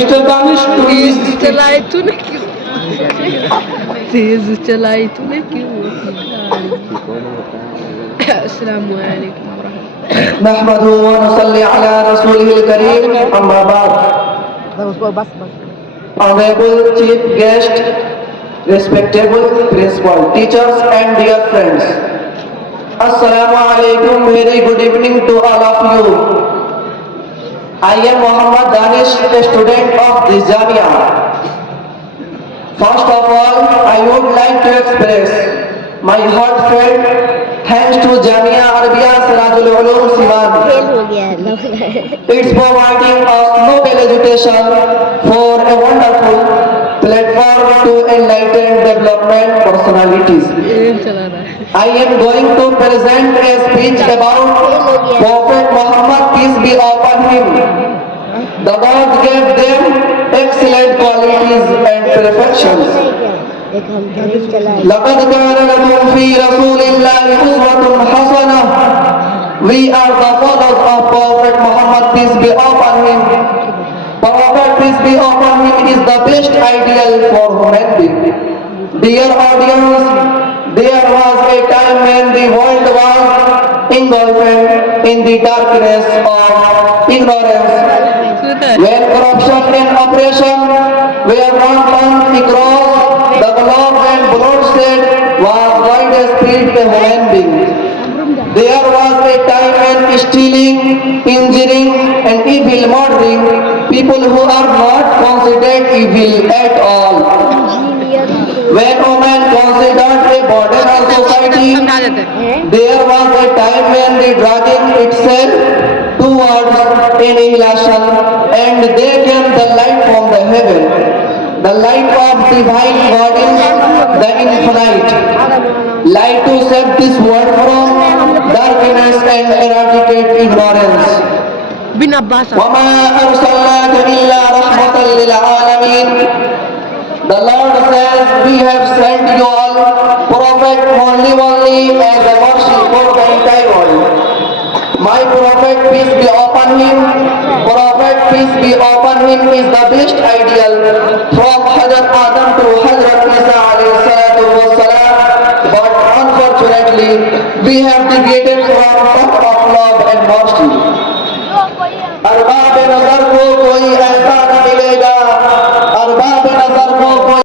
Mr. Danish, please. चलाई तूने क्यों तेज चलाई तूने क्यों अस्सलाम वालेकुम नहमदुहु व नसल्ली अला रसूलिहिल करीम अम्मा बाद. Honorable Chief Guest, respectable principal, teachers and dear friends. Assalamu alaikum, very good evening to all of you. I am Muhammad Danish, a student of this Jamia. First of all, I would like to express my heartfelt thanks to Jamia Arabia Sirajul Ulum Siwan. It's providing us noble education for a wonderful platform to enlighten development personalities. I am going to present a speech about Prophet Muhammad, peace be upon him. The God gave them excellent qualities and perfections. لقد كان لكم في رسول الله أسوة حسنة. We are the followers of Prophet Muhammad, peace be upon him. Prophet, peace be upon him, is the best ideal for humanity. Dear audience, there was a time when the world was engulfed in the darkness of ignorance, when corruption and oppression were rampant across the globe and bloodshed was widespread a human being. There was a time when stealing, injuring and evil murdering people who are not considered evil at all. When women considered a burden on society, there was a time when the dragging itself towards annihilation, and there came the light from the heaven, the light of divine guardians, the infinite, light to save this world from darkness and eradicate ignorance. وَمَا أَرْسَلْنَاكَ إِلَّا رَحْمَةً لِلْعَالَمِينَ. The Lord says, we have sent you all prophet only as a mercy for the entire world. My prophet, peace be upon him, prophet, peace be upon him, is the best ideal from Hazrat Adam to Hazrat Isa alayhi salatu wassalam. But unfortunately, we have deviated from path of love and mercy.